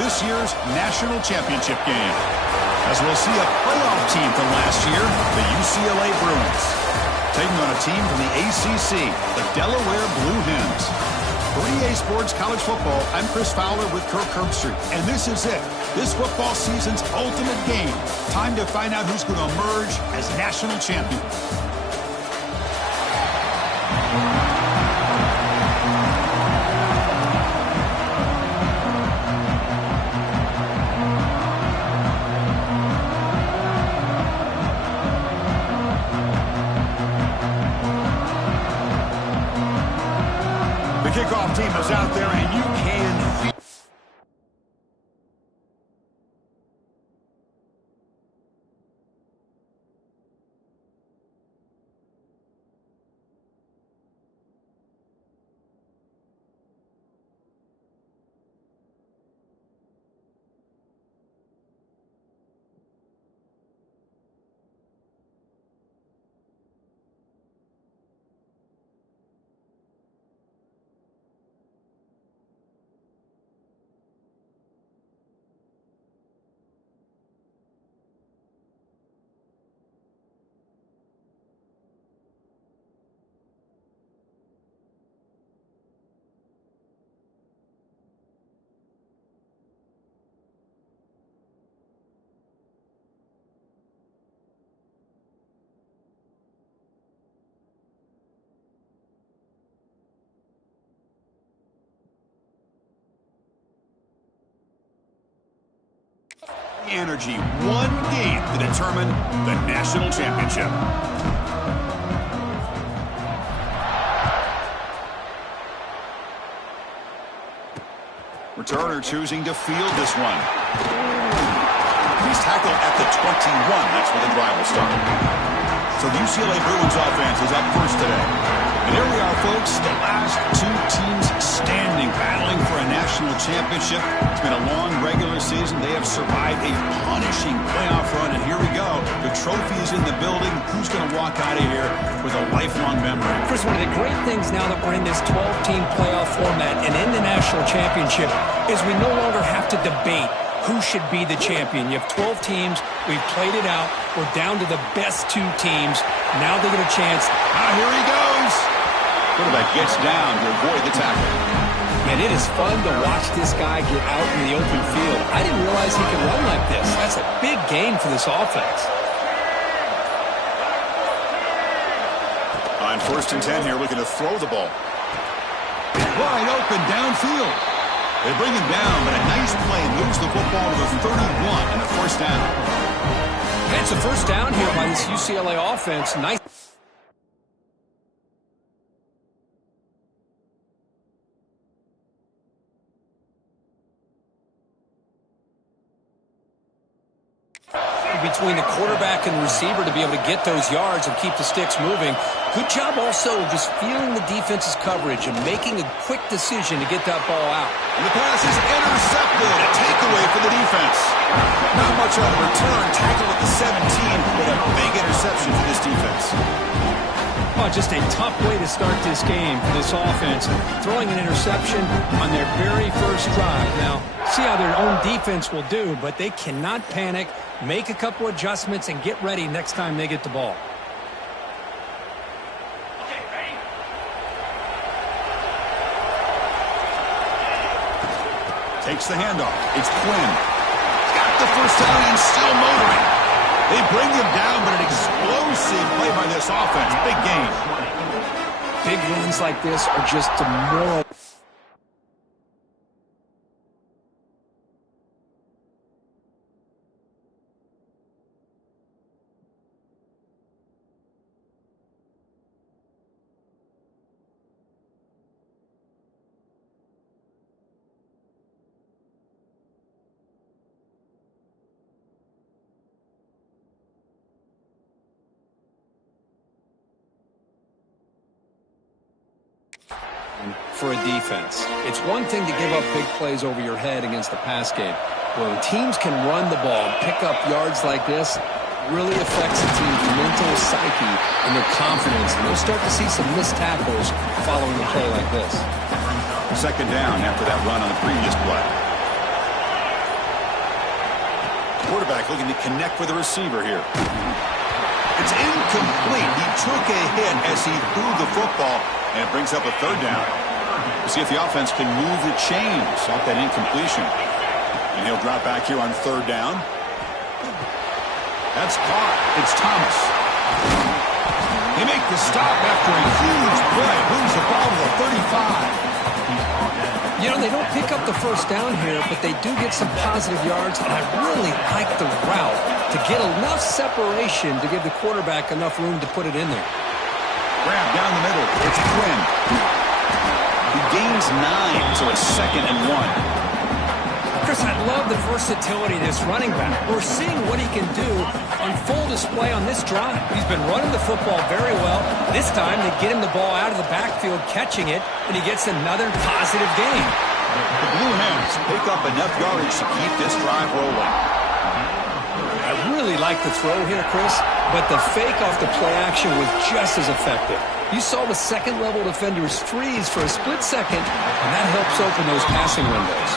this year's national championship game. As we'll see a playoff team from last year, the UCLA Bruins, taking on a team from the ACC, the Delaware Blue Hens. For EA Sports College Football, I'm Chris Fowler with Kirk Herbstreit, and this is it. This football season's ultimate game. Time to find out who's going to emerge as national champion. The kickoff team is out there, and you can feel energy. One game to determine the national championship. Returner choosing to field this one. He's tackled at the 21. That's where the drive will start. So the UCLA Bruins offense is up first today. And here we are, folks, the last two teams standing, battling for a national championship. It's been a long regular season. They have survived a punishing playoff run, and here we go. The trophy is in the building. Who's going to walk out of here with a lifelong memory? Chris, one of the great things now that we're in this 12-team playoff format and in the national championship is we no longer have to debate who should be the champion. You have 12 teams. We've played it out. We're down to the best two teams. Now they get a chance. Here he goes. Quarterback gets down to avoid the tackle. Man, it is fun to watch this guy get out in the open field. I didn't realize he could run like this. That's a big gain for this offense. On 1st and 10 here, looking to throw the ball. Wide open downfield. They bring him down, but a nice play moves the football to the 31 and a first down. It's a first down here by this UCLA offense. Nice. Between the quarterback and the receiver to be able to get those yards and keep the sticks moving. Good job also just feeling the defense's coverage and making a quick decision to get that ball out. And the pass is intercepted. A takeaway for the defense. Not much on the return. Tackled at the 17, but a big interception for this defense. Oh, just a tough way to start this game for this offense. Throwing an interception on their very first drive. Now, see how their own defense will do, but they cannot panic. Make a couple adjustments and get ready next time they get the ball. Okay, ready? Takes the handoff. It's Quinn. Got the first down and still motoring. They bring him down, but an explosive play by this offense. Big game. Big runs like this are just demoralizing. For a defense. It's one thing to give up big plays over your head against the pass game. When teams can run the ball and pick up yards like this, really affects the team's mental psyche and their confidence. And they'll start to see some missed tackles following a play like this. Second down after that run on the previous play. quarterback looking to connect with the receiver here. It's incomplete. He took a hit as he threw the football, and it brings up a third down. We'll see if the offense can move the chains off that incompletion. And he'll drop back here on third down. That's caught. It's Thomas. They make the stop after a huge play. Moves the ball to the 35. You know, they don't pick up the first down here, but they do get some positive yards, and I really like the route to get enough separation to give the quarterback enough room to put it in there. Grab down the middle. It's Quinn. He gains 9, so it's 2nd and 1. Chris, I love the versatility of this running back. We're seeing what he can do on full display on this drive. He's been running the football very well. This time, they get him the ball out of the backfield, catching it, and he gets another positive gain. The Blue Hens pick up enough yardage to keep this drive rolling. I really like the throw here, Chris, but the fake off the play action was just as effective. You saw the second-level defenders freeze for a split second, and that helps open those passing windows.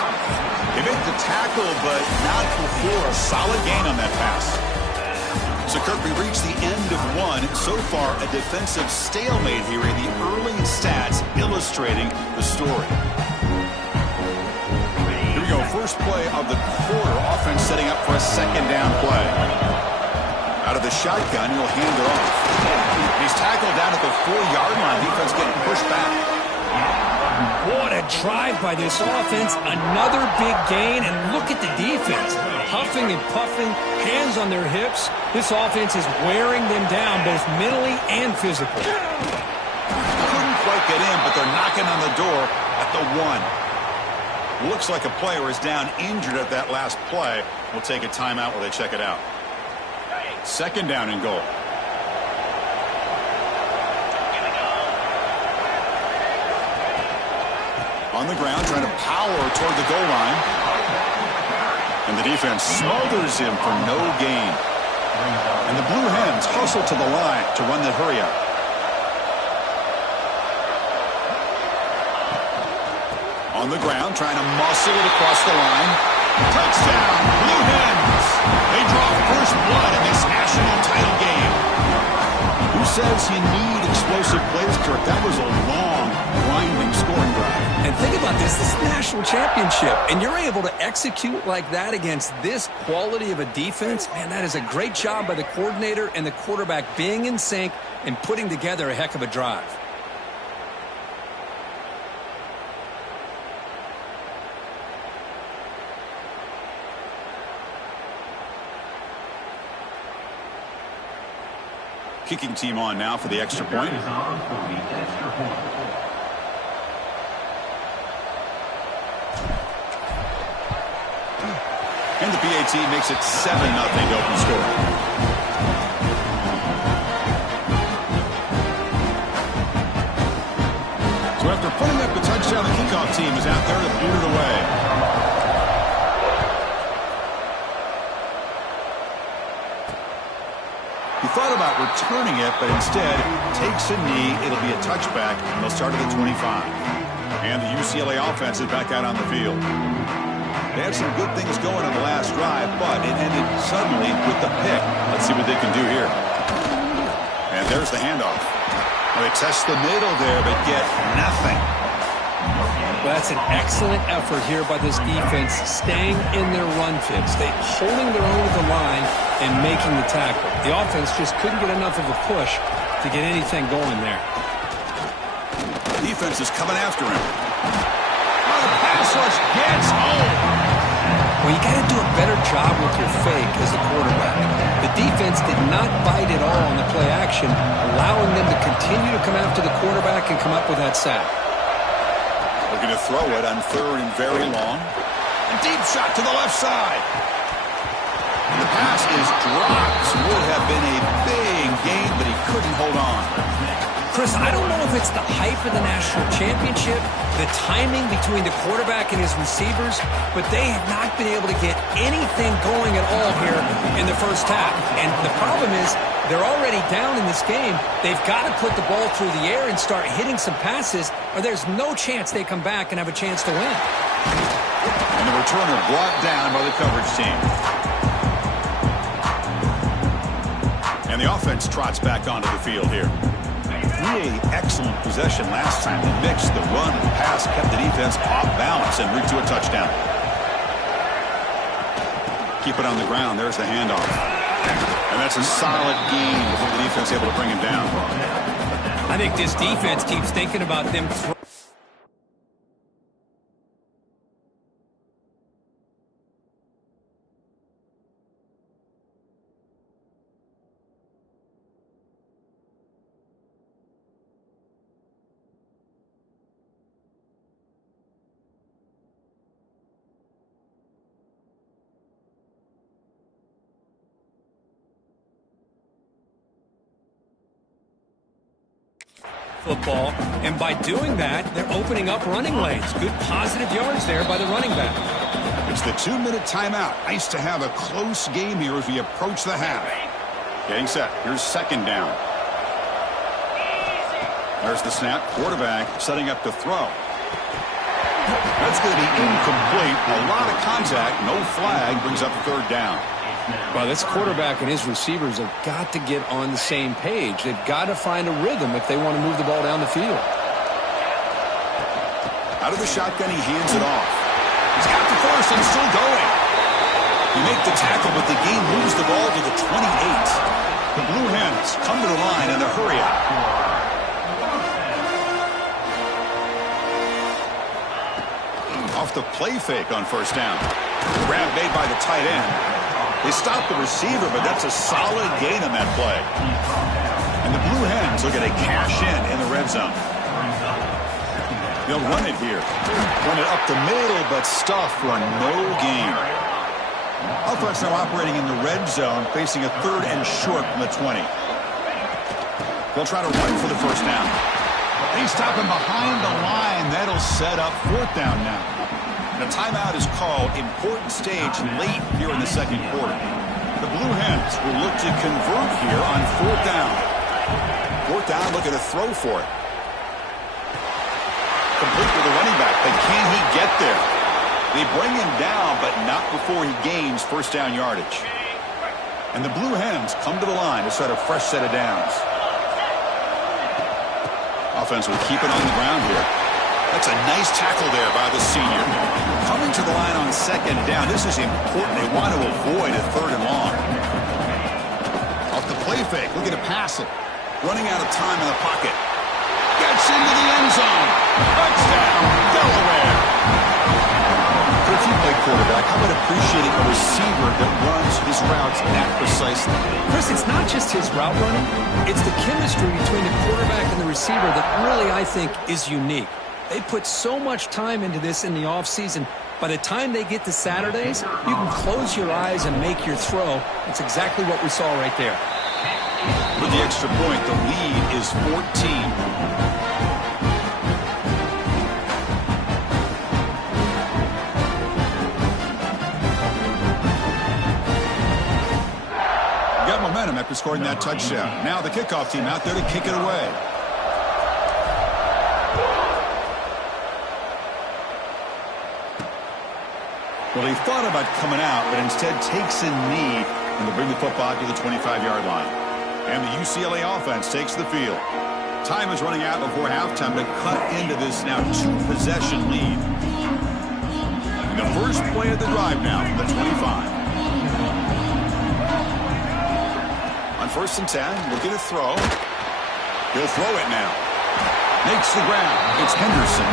They make the tackle, but not before a solid gain on that pass. So, Kirk, we reached the end of one. So far, a defensive stalemate here in the early stats illustrating the story. Here we go. First play of the quarter. Offense setting up for a second down play. Out of the shotgun, he'll hand it off. He's tackled down at the 4-yard line. Defense getting pushed back. What a drive by this offense. Another big gain, and look at the defense. Huffing and puffing, hands on their hips. This offense is wearing them down both mentally and physically. Couldn't quite get in, but they're knocking on the door at the 1. Looks like a player is down injured at that last play. We'll take a timeout while they check it out. Second down and goal. On the ground, trying to power toward the goal line. And the defense smothers him for no gain. And the Blue Hens hustle to the line to run the hurry-up. On the ground, trying to muscle it across the line. Touchdown, Blue Hens! They draw first blood in this national title game. Who says you need explosive plays, Kirk? That was a long, grinding scoring drive. And think about this. This is a national championship, and you're able to execute like that against this quality of a defense. Man, that is a great job by the coordinator and the quarterback being in sync and putting together a heck of a drive. Kicking team on now for the extra point. And the PAT makes it 7-0 open score. So after putting up the touchdown, the kickoff team is out there to boot it away. He thought about returning it, but instead takes a knee. It'll be a touchback, and they'll start at the 25. And the UCLA offense is back out on the field. They had some good things going on the last drive, but it ended suddenly with the pick. Let's see what they can do here. And there's the handoff. Well, they test the middle there, but get nothing. Well, that's an excellent effort here by this defense, staying in their run fix. They holding their own with the line and making the tackle. The offense just couldn't get enough of a push to get anything going there. Defense is coming after him. Oh, the pass rush gets home. Well, you got to do a better job with your fake as a quarterback. The defense did not bite at all on the play action, allowing them to continue to come after the quarterback and come up with that sack. Looking to throw it on third and very long. A deep shot to the left side. And the pass is dropped. Would have been a big gain, but he couldn't hold on. Chris, I don't know if it's the hype of the national championship, the timing between the quarterback and his receivers, but they have not been able to get anything going at all here in the first half. And the problem is they're already down in this game. They've got to put the ball through the air and start hitting some passes, or there's no chance they come back and have a chance to win. And the returner brought down by the coverage team. And the offense trots back onto the field here. Really excellent possession last time. The mix, the run, and the pass kept the defense off balance and route to a touchdown. Keep it on the ground. There's the handoff. And that's a solid gain before the defense able to bring him down. I think this defense keeps thinking about them football, and by doing that, they're opening up running lanes. Good positive yards there by the running back. It's the 2-minute timeout. Nice to have a close game here as we approach the half. Getting set. Here's second down. There's the snap. Quarterback setting up to throw. That's going to be incomplete. A lot of contact. No flag. Brings up third down. Well, this quarterback and his receivers have got to get on the same page. They've got to find a rhythm if they want to move the ball down the field. Out of the shotgun, he hands it off. He's got the first and still going. You make the tackle, but the game moves the ball to the 28. The Blue Hens come to the line in a hurry up. Off the play fake on first down. Grab made by the tight end. They stop the receiver, but that's a solid gain on that play. And the Blue Hens are going to cash in the red zone. They'll run it here. Run it up the middle, but stuffed for no gain. Offense now operating in the red zone, facing a third and short from the 20. They'll try to run for the first down. They stop him behind the line. That'll set up fourth down now. The timeout is called. Important stage late here in the second quarter. The Blue Hens will look to convert here on fourth down. Fourth down, looking to throw for it. Complete with the running back, but can he get there? They bring him down, but not before he gains first down yardage. And the Blue Hens come to the line to set a fresh set of downs. Offense will keep it on the ground here. That's a nice tackle there by the senior. Coming to the line on second down. This is important. They want to avoid a third and long. Off the play fake. Looking to pass it. Running out of time in the pocket. Gets into the end zone. Touchdown, Delaware. If you play quarterback, how about appreciating a receiver that runs his routes that precisely? Chris, it's not just his route running. It's the chemistry between the quarterback and the receiver that really, I think, is unique. They put so much time into this in the offseason. By the time they get to Saturdays, you can close your eyes and make your throw. That's exactly what we saw right there. With the extra point, the lead is 14. Got momentum after scoring that touchdown. Now the kickoff team out there to kick it away. Well, he thought about coming out, but instead takes a knee and they bring the football to the 25-yard line. And the UCLA offense takes the field. Time is running out before halftime to cut into this now two-possession lead. And the first play of the drive now from the 25. On first and 10, looking to throw. He'll throw it now. Makes the ground. It's Henderson.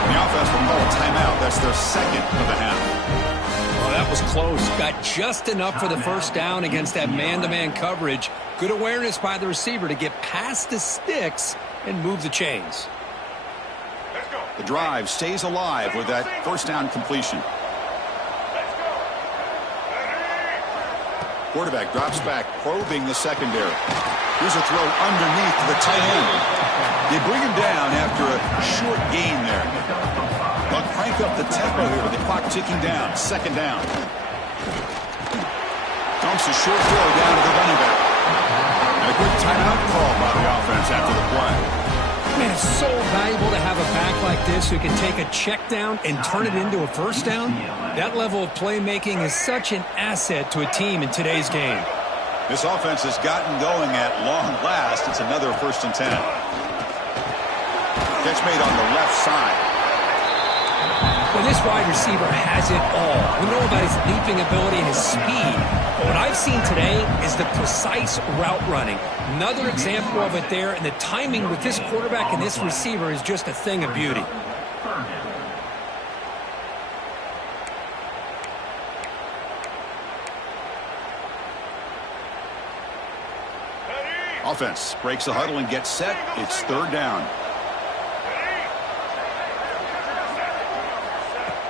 And the offense will call a timeout. That's their second of the half. Oh, that was close. Got just enough for the first down against that man-to-man coverage. Good awareness by the receiver to get past the sticks and move the chains. The drive stays alive with that first down completion. Quarterback drops back, probing the secondary. Here's a throw underneath to the tight end. They bring him down after a short gain there. They'll crank up the tempo here with the clock ticking down. Second down. Dumps a short throw down to the running back. And a quick timeout call by the offense after the play. Man, it's so valuable to have a back like this who can take a check down and turn it into a first down. That level of playmaking is such an asset to a team in today's game. This offense has gotten going at long last. It's another 1st and 10. Catch made on the left side. Well, this wide receiver has it all. We know about his leaping ability and his speed. But what I've seen today is the precise route running. Another example of it there, and the timing with this quarterback and this receiver is just a thing of beauty. Offense breaks the huddle and gets set. It's 3rd down.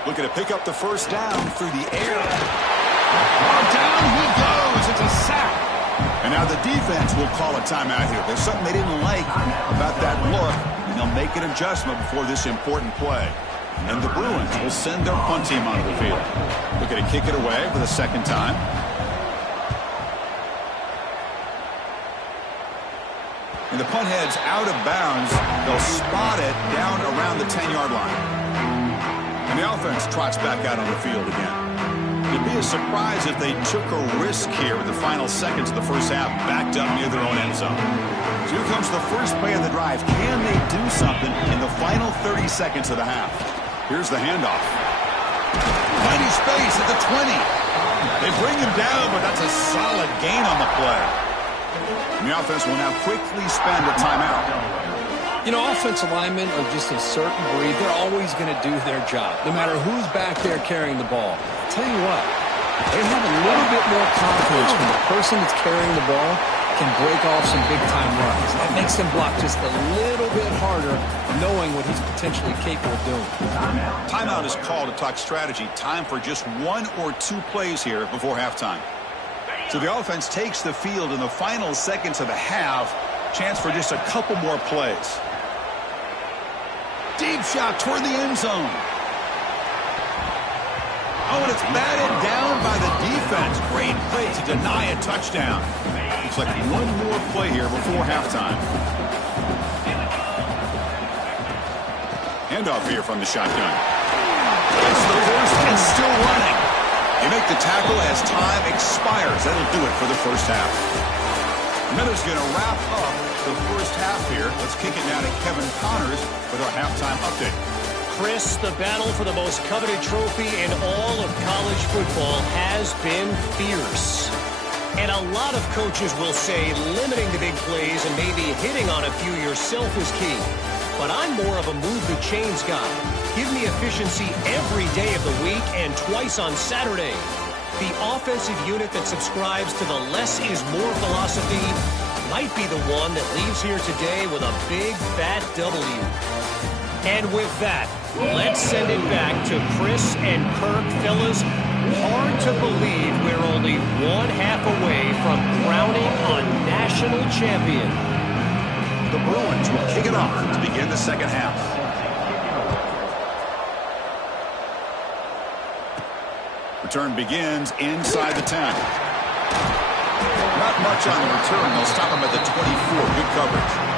Looking to pick up the 1st down through the air. Down he goes. It's a sack. And now the defense will call a timeout here. There's something they didn't like about that look, and they'll make an adjustment before this important play. And the Bruins will send their punt team onto the field. Looking to kick it away for the 2nd time. And the punt heads out of bounds. They'll spot it down around the 10-yard line. And the offense trots back out on the field again. It'd be a surprise if they took a risk here with the final seconds of the 1st half, backed up near their own end zone. So here comes the first play of the drive. Can they do something in the final 30 seconds of the half? Here's the handoff. Mighty space at the 20. They bring him down, but that's a solid gain on the play. And the offense will now quickly spend a timeout. You know, offensive linemen are just a certain breed. They're always going to do their job, no matter who's back there carrying the ball. I'll tell you what, they have a little bit more confidence when the person that's carrying the ball can break off some big-time runs. That makes them block just a little bit harder, knowing what he's potentially capable of doing. Timeout is called to talk strategy. Time for just 1 or 2 plays here before halftime. So the offense takes the field in the final seconds of the half. Chance for just a couple more plays. Deep shot toward the end zone. Oh, and it's batted down by the defense. Great play to deny a touchdown. Looks like 1 more play here before halftime. Handoff here from the shotgun. It's the 1st and still running. They make the tackle as time expires. That'll do it for the 1st half. Miller's going to wrap up the 1st half here. Let's kick it now to Kevin Connors with our halftime update. Chris, the battle for the most coveted trophy in all of college football has been fierce. And a lot of coaches will say limiting the big plays and maybe hitting on a few yourself is key. But I'm more of a move the chains guy. Give me efficiency every day of the week and twice on Saturday. The offensive unit that subscribes to the less is more philosophy might be the one that leaves here today with a big, fat W. And with that, let's send it back to Chris and Kirk. Fellas, hard to believe we're only 1 half away from crowning a national champion. The Bruins will kick it off to begin the 2nd half. Return begins inside the 10. Not much on the return. They'll stop him at the 24. Good coverage.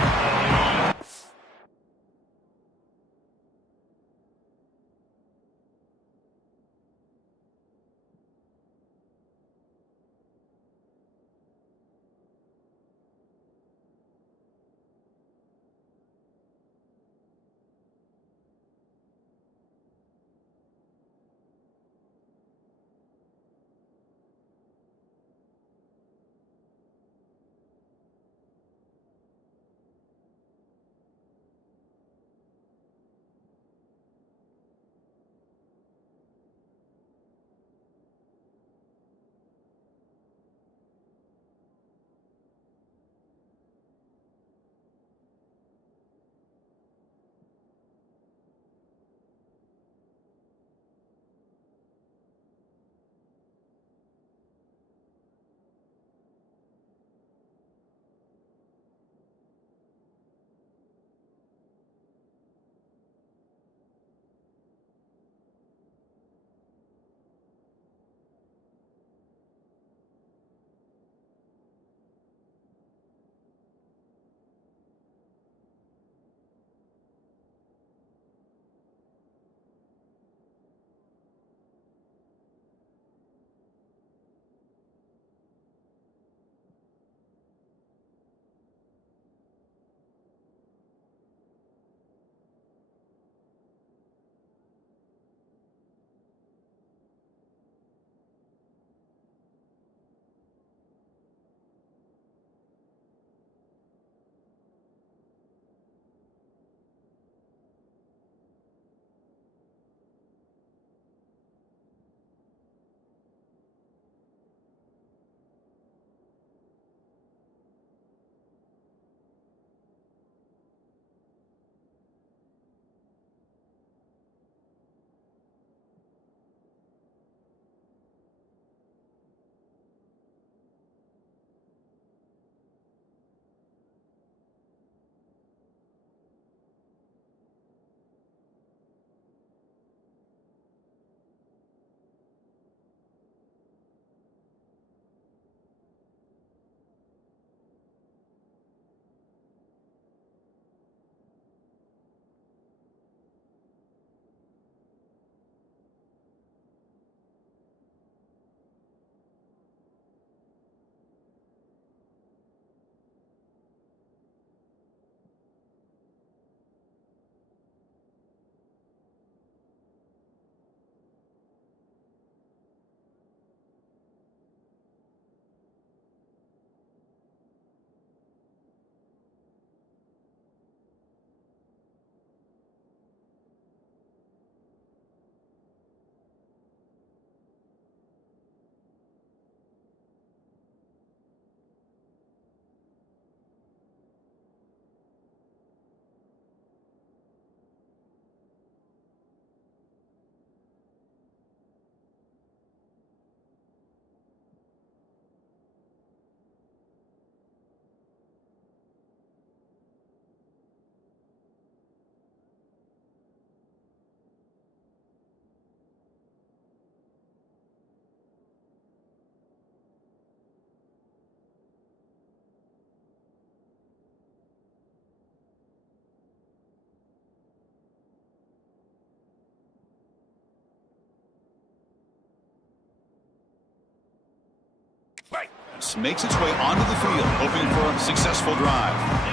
offense makes its way onto the field, hoping for a successful drive.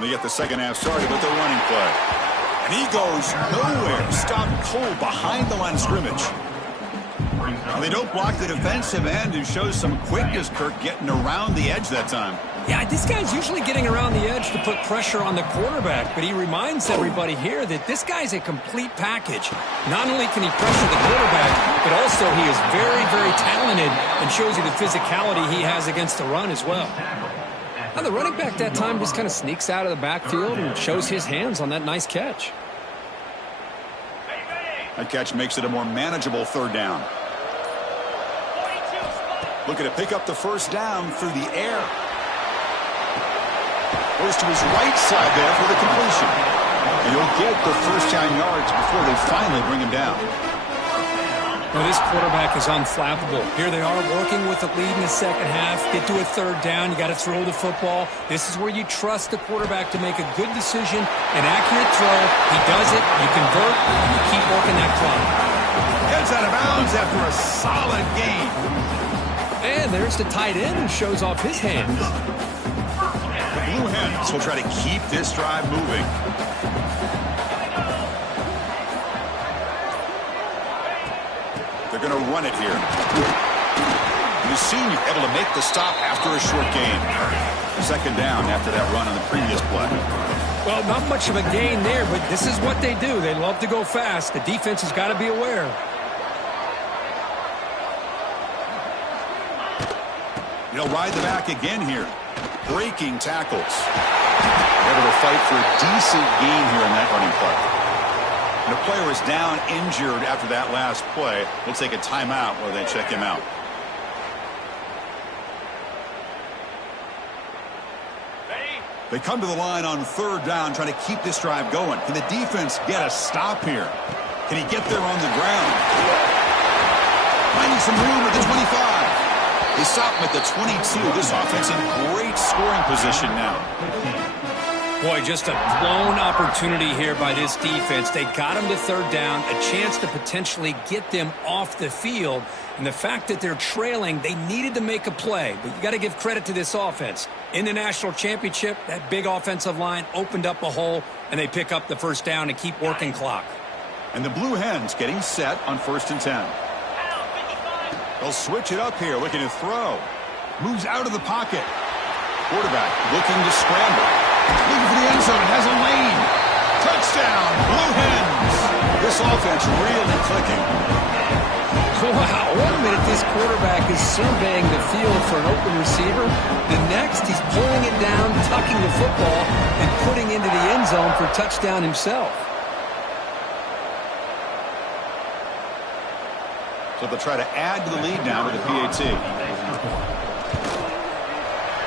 They get the second half started with the running play. And he goes nowhere. Stopped cold behind the line of scrimmage. And they don't block the defensive end, who shows some quickness, Kirk, getting around the edge that time. Yeah, this guy's usually getting around the edge to put pressure on the quarterback, but he reminds everybody here that this guy's a complete package. Not only can he pressure the quarterback, but also he is very, very talented and shows you the physicality he has against the run as well. Now, the running back that time just kind of sneaks out of the backfield and shows his hands on that nice catch. That catch makes it a more manageable third down. Looking to pick up the first down through the air. Goes to his right side there for the completion. And he'll get the first down yards before they finally bring him down. Well, this quarterback is unflappable. Here they are working with the lead in the second half. Get to a third down. You got to throw the football. This is where you trust the quarterback to make a good decision, an accurate throw. He does it. You convert, and you keep working that clock. Heads out of bounds after a solid gain. And there's the tight end who shows off his hands. The Blue Hens will try to keep this drive moving. They're going to run it here. The senior able to make the stop after a short gain. Second down after that run on the previous play. Well, not much of a gain there, but this is what they do. They love to go fast. The defense has got to be aware. He'll ride the back again here. Breaking tackles. Able to fight for a decent gain here in that running play. And the player is down injured after that last play. We'll take a timeout while they check him out. They come to the line on third down, trying to keep this drive going. Can the defense get a stop here? Can he get there on the ground? Finding some room at the 25. They stop him at the 22. This offense in great scoring position now. Boy, just a blown opportunity here by this defense. They got him to third down, a chance to potentially get them off the field. And the fact that they're trailing, they needed to make a play. But you got to give credit to this offense. In the national championship, that big offensive line opened up a hole, and they pick up the first down and keep working clock. And the Blue Hens getting set on 1st and 10. They'll switch it up here, looking to throw. Moves out of the pocket. Quarterback looking to scramble. Looking for the end zone. Has a lane. Touchdown, Blue Hens. This offense really clicking. Wow, 1 minute this quarterback is surveying the field for an open receiver. The next, he's pulling it down, tucking the football, and putting into the end zone for touchdown himself. So they'll try to add to the lead now with the PAT.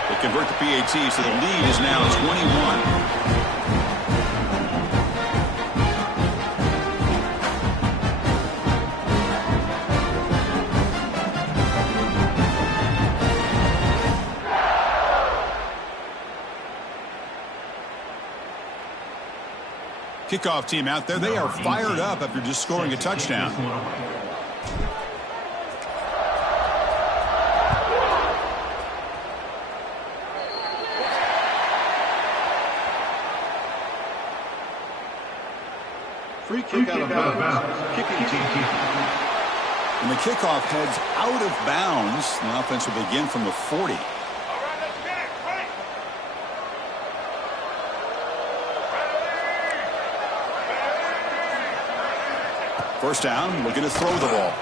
They convert the PAT, so the lead is now 21. Kickoff team out there. They are fired up after just scoring a touchdown. Free kick out of bounds. Kicking team. And the kickoff heads out of bounds. The offense will begin from the 40. First down, looking to throw the ball.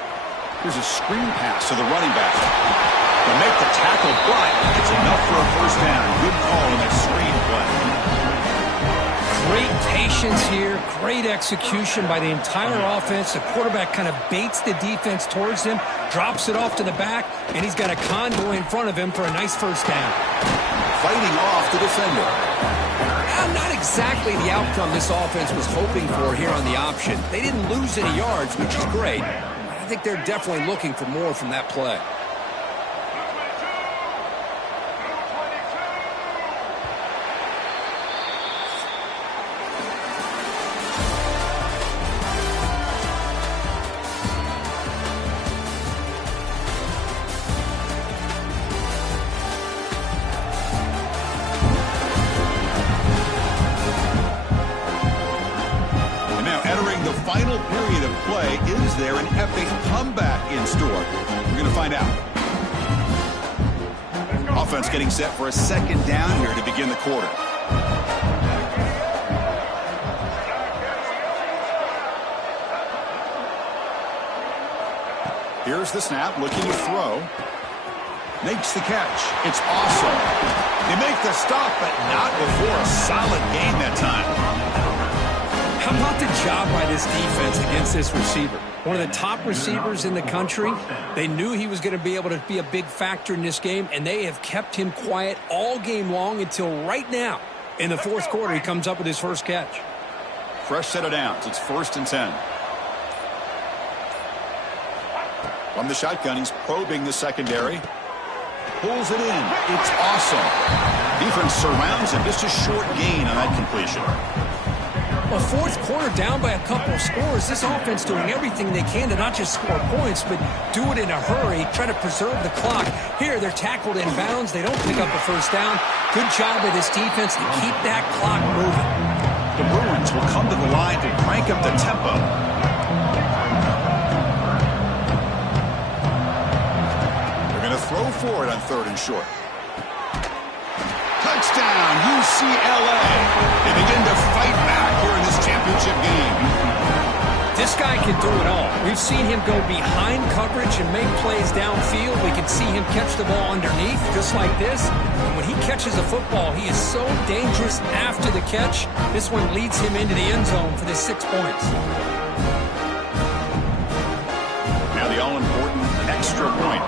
Here's a screen pass to the running back. They'll make the tackle, but it's enough for a first down. Good call on that screen play. Great patience here, great execution by the entire offense. The quarterback kind of baits the defense towards him, drops it off to the back, and he's got a convoy in front of him for a nice first down. Fighting off the defender. Not exactly the outcome this offense was hoping for here on the option. They didn't lose any yards, which is great. I think they're definitely looking for more from that play. Final period of play. Is there an epic comeback in store? We're going to find out. Offense getting set for a second down here to begin the quarter. Here's the snap, looking to throw. Makes the catch. It's awesome. They make the stop, but not before a solid gain that time. How about the job by this defense against this receiver? One of the top receivers in the country. They knew he was going to be able to be a big factor in this game, and they have kept him quiet all game long until right now. In the fourth quarter, he comes up with his first catch. Fresh set of downs. It's 1st and 10. From the shotgun, he's probing the secondary. Pulls it in. It's awesome. Defense surrounds him. Just a short gain on that completion. Well, fourth quarter down by a couple of scores. This offense doing everything they can to not just score points, but do it in a hurry, try to preserve the clock. Here, they're tackled in bounds. They don't pick up a first down. Good job by this defense to keep that clock moving. The Bruins will come to the line to crank up the tempo. They're going to throw for it on 3rd and short. Touchdown, UCLA. They begin to fight back here in this championship game. This guy can do it all. We've seen him go behind coverage and make plays downfield. We can see him catch the ball underneath, just like this. And when he catches a football, he is so dangerous after the catch. This one leads him into the end zone for the 6 points. Now the all-important extra point.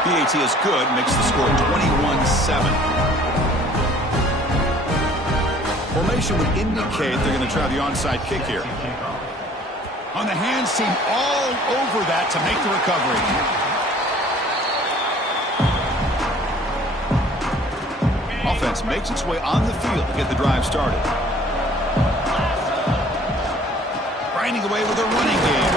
PAT is good, makes the score 21-7. Formation would indicate they're going to try the onside kick here. On the hands team, all over that to make the recovery. Offense makes its way on the field to get the drive started. Grinding away with a running game.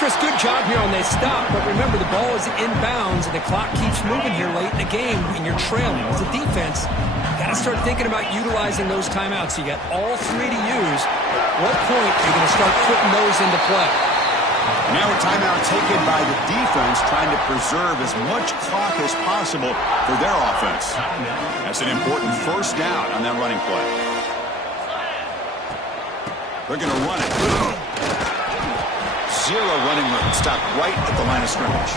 Chris, good job here on they stop, but remember the ball is inbounds and the clock keeps moving here late in the game when you're trailing. As a defense, got to start thinking about utilizing those timeouts. You got all 3 to use. At what point are you going to start putting those into play? Now a timeout taken by the defense, trying to preserve as much clock as possible for their offense. That's an important first down on that running play. They're going to run it. Zero running room, stopped right at the line of scrimmage.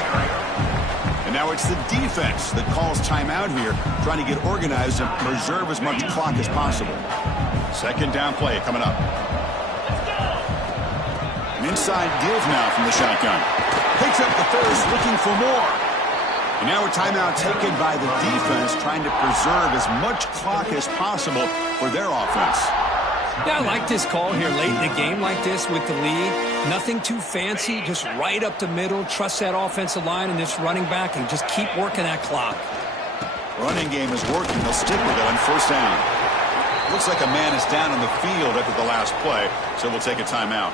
And now it's the defense that calls timeout here, trying to get organized and preserve as much clock as possible. Second down play coming up. An inside give now from the shotgun. Picks up the first, looking for more. And now a timeout taken by the defense, trying to preserve as much clock as possible for their offense. Yeah, I like this call here late in the game like this with the lead. Nothing too fancy, just right up the middle. Trust that offensive line and this running back and just keep working that clock. Running game is working. They'll stick with it on first down. Looks like a man is down on the field after the last play, so we'll take a timeout.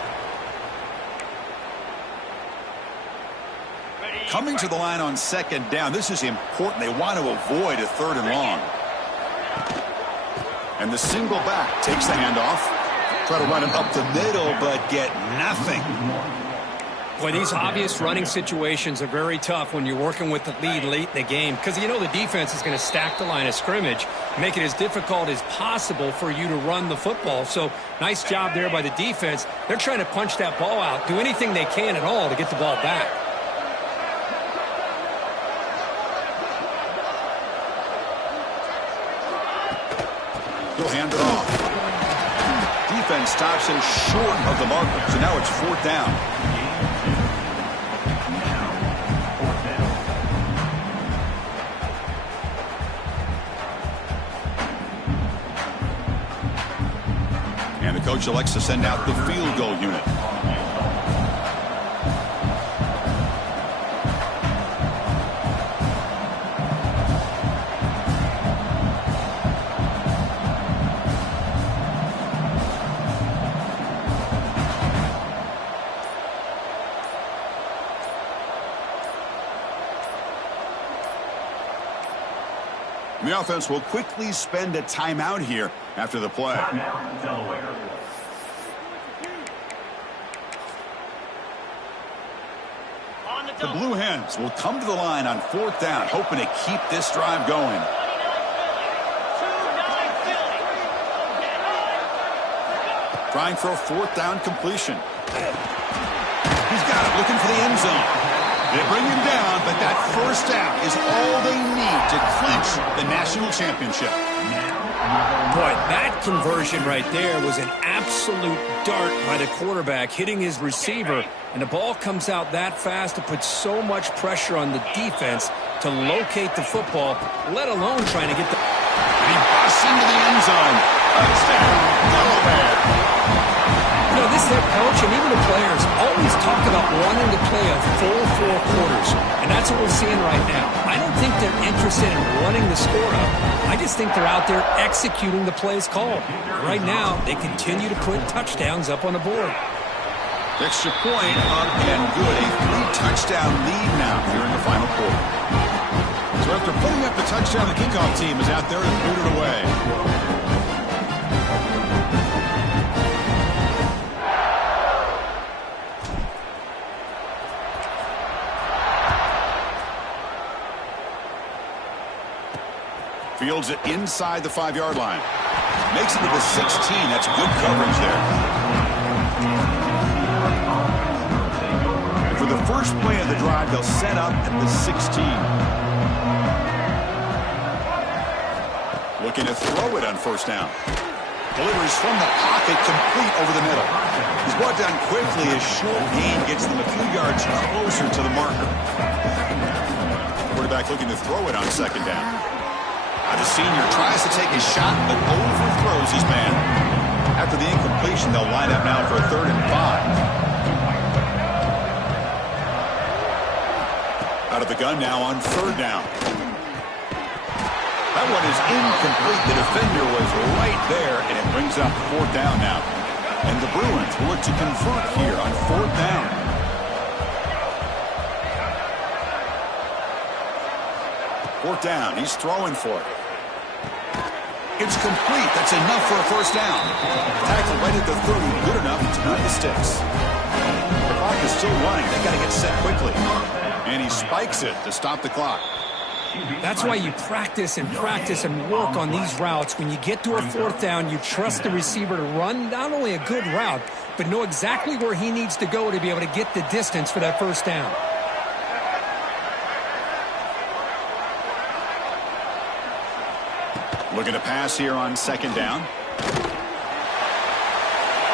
Coming to the line on second down. This is important. They want to avoid a 3rd and long. And the single back takes the handoff. Try to run it up the middle, but get nothing. Boy, these obvious running situations are very tough when you're working with the lead late in the game because you know the defense is going to stack the line of scrimmage, make it as difficult as possible for you to run the football. So nice job there by the defense. They're trying to punch that ball out, do anything they can at all to get the ball back. He'll hand it off. Defense stops him short of the marker, so now it's 4th down. And the coach elects to send out the field goal unit. The offense will quickly spend a timeout here after the play. The Blue Hens will come to the line on 4th down, hoping to keep this drive going. Trying for a 4th down completion. He's got it, looking for the end zone. They bring him down, but that first down is all they need to clinch the national championship. Boy, that conversion right there was an absolute dart by the quarterback, hitting his receiver, and the ball comes out that fast to put so much pressure on the defense to locate the football, let alone trying to get the... And he busts into the end zone. Touchdown, Delaware. You know, this head coach and even the players always talk about wanting to play a full 4 quarters, and that's what we're seeing right now. I don't think they're interested in running the score up. I just think they're out there executing the plays called. Right now, they continue to put touchdowns up on the board. Extra point up and good. A 3-touchdown lead now here in the final quarter. So after putting up the touchdown, the kickoff team is out there and boot it away. Fields it inside the 5-yard line. Makes it to the 16. That's good coverage there. And for the first play of the drive, they'll set up at the 16. Looking to throw it on 1st down. Delivers from the pocket, complete over the middle. He's brought down quickly as short gain gets them a few yards closer to the marker. Quarterback looking to throw it on 2nd down. The senior tries to take a shot, but overthrows his man. After the incompletion, they'll line up now for a 3rd and 5. Out of the gun now on 3rd down. That one is incomplete. The defender was right there, and it brings up 4th down now. And the Bruins will look to convert here on 4th down. Fourth down. He's throwing for it. It's complete. That's enough for a 1st down. Tackle right at the 30. Good enough to earn the sticks. The clock is still running. They got to get set quickly. And he spikes it to stop the clock. That's why you practice and work on these routes. When you get to a 4th down, you trust the receiver to run not only a good route, but know exactly where he needs to go to be able to get the distance for that 1st down. Looking to pass here on 2nd down.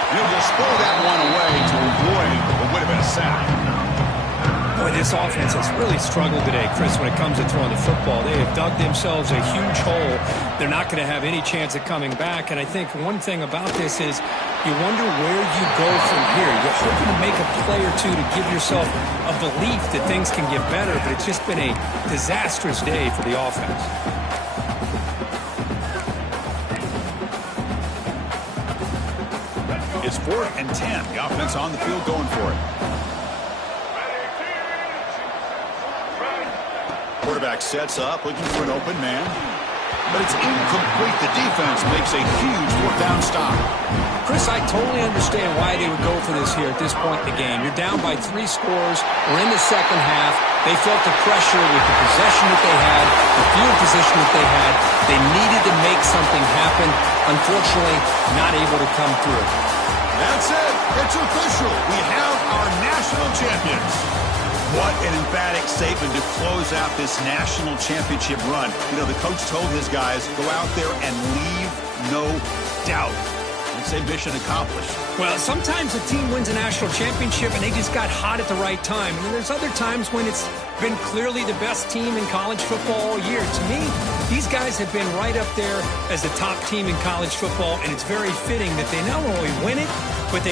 He'll just throw that one away to avoid what would have been a sack. Boy, this offense has really struggled today, Chris, when it comes to throwing the football. They have dug themselves a huge hole. They're not going to have any chance of coming back. And I think one thing about this is you wonder where you go from here. You're hoping to make a play or two to give yourself a belief that things can get better, but it's just been a disastrous day for the offense. It's 4th and 10. The offense on the field going for it. Quarterback sets up, looking for an open man. but it's incomplete. The defense makes a huge fourth down stop. Chris, I totally understand why they would go for this here at this point in the game. You're down by 3 scores. We're in the second half. They felt the pressure with the possession that they had, the field position that they had. They needed to make something happen. Unfortunately, not able to come through. That's it. It's official. We have our national champions. What an emphatic statement to close out this national championship run. You know, the coach told his guys, go out there and leave no doubt. It's a mission accomplished. Well, sometimes a team wins a national championship and they just got hot at the right time. And there's other times when it's been clearly the best team in college football all year. To me, these guys have been right up there as the top team in college football, and it's very fitting that they not only win it, but they